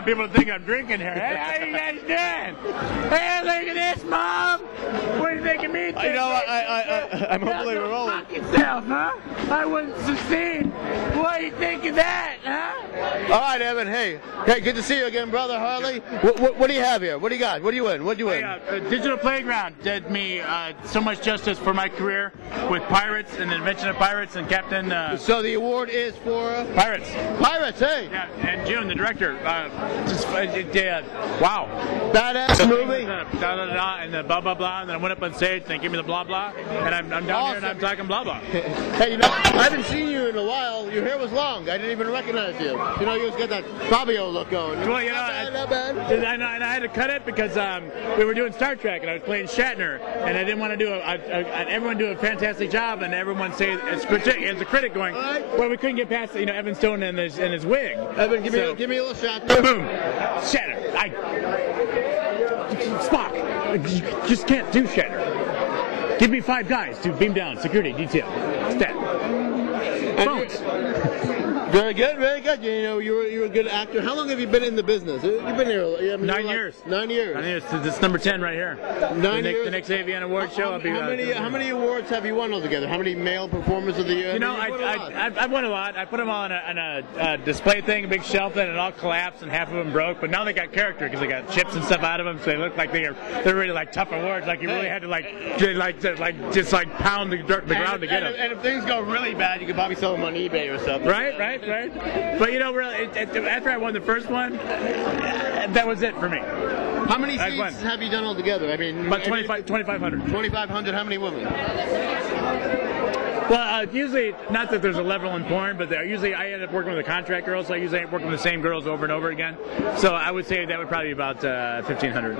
want people to think I'm drinking here. Hey, how you guys doing? Hey, look at this, Mom. What do you think of me? You know, I'm hopefully we're rolling. Fuck yourself, huh? I wouldn't succeed. What do you think of that, huh? All right, Evan. Hey, good to see you again, brother Harley. What do you have here? What do you got? What do you win? What do you win? Digital Playground did me so much justice for my career with Pirates and the invention of Pirates and Captain. So the award is for Pirates. Pirates, hey. Yeah, and June, the director. Wow. Badass movie. And the blah blah blah, and then I went up on stage and they gave me the blah blah, and I'm down awesome. here and I'm talking blah blah. Hey, you know, I haven't seen you in a while. Your hair was long. I didn't even recognize you. You know, you always got that Fabio look going. Well, you know, not bad. And I had to cut it because we were doing Star Trek and I was playing Shatner, and I didn't want to do everyone do a fantastic job, and everyone say as a critic going, well, we couldn't get past Evan Stone and his wig. Evan, give me a little shot. Boom, Shatner. Spock. You just can't do Shatner. Give me 5 guys to beam down security detail. Stat. Phones. Very good, very good. You know, you're a good actor. How long have you been in the business? You've been here. 9 years. 9 years. 9 years. This is number 10 right here. 9 years. The next Avian Award show. How many awards have you won altogether? How many male performers of the year? You know, I've won a lot. I put them all on a display thing, a big shelf, and it all collapsed, and half of them broke. But now they got character because they got chips and stuff out of them, so they look like they're really like tough awards. Like you really had to just pound the ground to get them. And if things go really bad, you could probably sell them on eBay or something. Right. But you know, really, after I won the first one, that was it for me. How many seats have you done altogether? I mean, about 2,500. 2,500. How many women? Well, usually, not that there's a level in porn, but usually I end up working with a contract girl, so I usually work with the same girls over and over again. So I would say that would probably be about 1,500.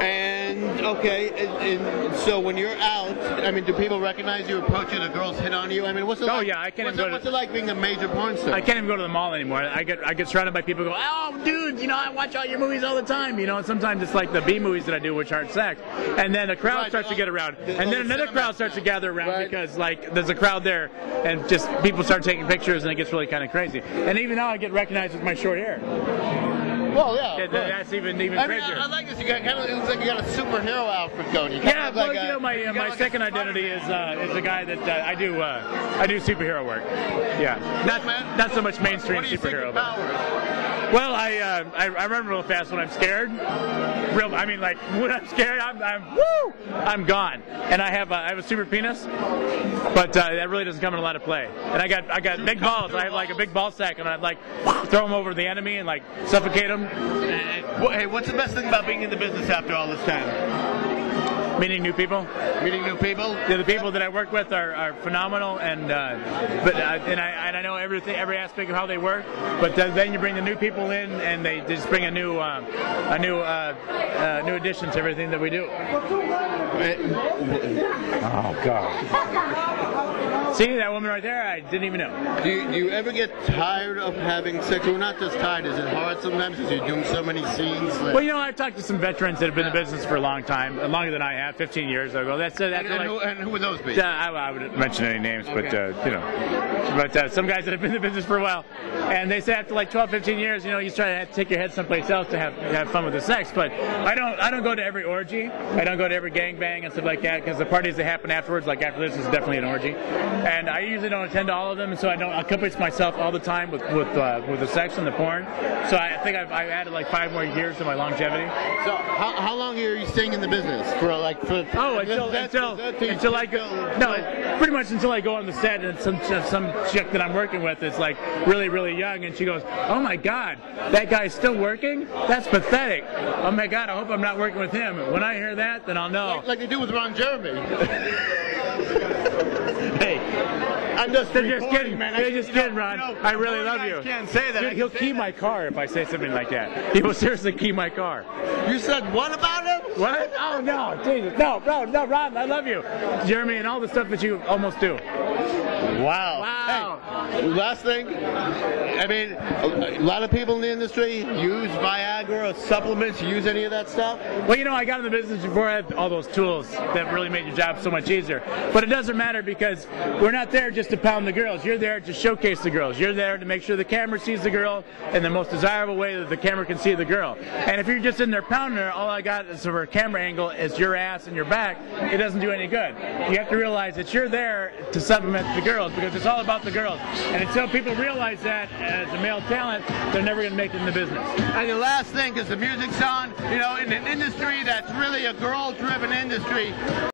And, okay, and so when you're out, I mean, do people recognize you, approach you, the girls hit on you? I mean, what's it like? Yeah, I can't what's it like being a major porn star? I can't even go to the mall anymore. I get surrounded by people who go, oh, dude, you know, I watch all your movies all the time, you know, and sometimes it's like the B movies that I do, which aren't sex. And then a crowd starts to get around. And then another crowd starts to gather around because, like, there's a crowd there, and just people start taking pictures, and it gets really kind of crazy. And even now I get recognized with my short hair. Well, yeah. That's even crazier. I like this. You got kind of looks like you got a superhero outfit going. My second identity is a guy that I do superhero work. Yeah, not so much mainstream superhero. Well, I remember real fast when I'm scared. When I'm scared, I'm gone. And I have a super penis, but that really doesn't come in a lot of play. And I got big balls. I have like a big ball sack, and I'd like throw them over the enemy and like suffocate them. Hey, what's the best thing about being in the business after all this time? Meeting new people. Meeting new people. The people that I work with are phenomenal, and I know every aspect of how they work. But then you bring the new people in, and they just bring a new addition to everything that we do. Oh God! See that woman right there? I didn't even know. Do you ever get tired of having sex? Or not just tired? Is it hard sometimes because you're doing so many scenes? Well, you know, I've talked to some veterans that have been in the business for a long time, longer than I have. 15 years ago. And who would those be? I wouldn't mention any names, okay. But some guys that have been in the business for a while, and they say after like 12, 15 years, you know, you try to take your head someplace else to have fun with the sex. But I don't go to every orgy. I don't go to every gangbang and stuff like that, because the parties that happen afterwards, like after this, is definitely an orgy. And I usually don't attend to all of them, and so I don't accompany myself all the time with the sex and the porn. So I think I've added like 5 more years to my longevity. So how long are you staying in the business for? Until I go. No, pretty much until I go on the set and some chick that I'm working with is like really, really young, and she goes, "Oh my God, that guy's still working? That's pathetic. Oh my God, I hope I'm not working with him." When I hear that, then I'll know. Like they do with Ron Jeremy. Hey. They're just kidding, man. They're just kidding, Ron. I really love you. Can't say that. He'll key my car if I say something like that. He will seriously key my car. You said what about him? What? Oh no, Jesus, no, Ron, I love you, Jeremy, and all the stuff that you almost do. Wow. Hey, last thing. I mean, a lot of people in the industry use Viagra or supplements. Use any of that stuff? Well, you know, I got in the business before I had all those tools that really made your job so much easier. But it doesn't matter because we're not there just to pound the girls. You're there to showcase the girls. You're there to make sure the camera sees the girl in the most desirable way that the camera can see the girl. And if you're just in there pounding her, all I got is for a camera angle is your ass and your back. It doesn't do any good. You have to realize that you're there to supplement the girls because it's all about the girls. And until people realize that as a male talent, they're never going to make it in the business. And the last thing, because the music's on, you know, in an industry that's really a girl-driven industry,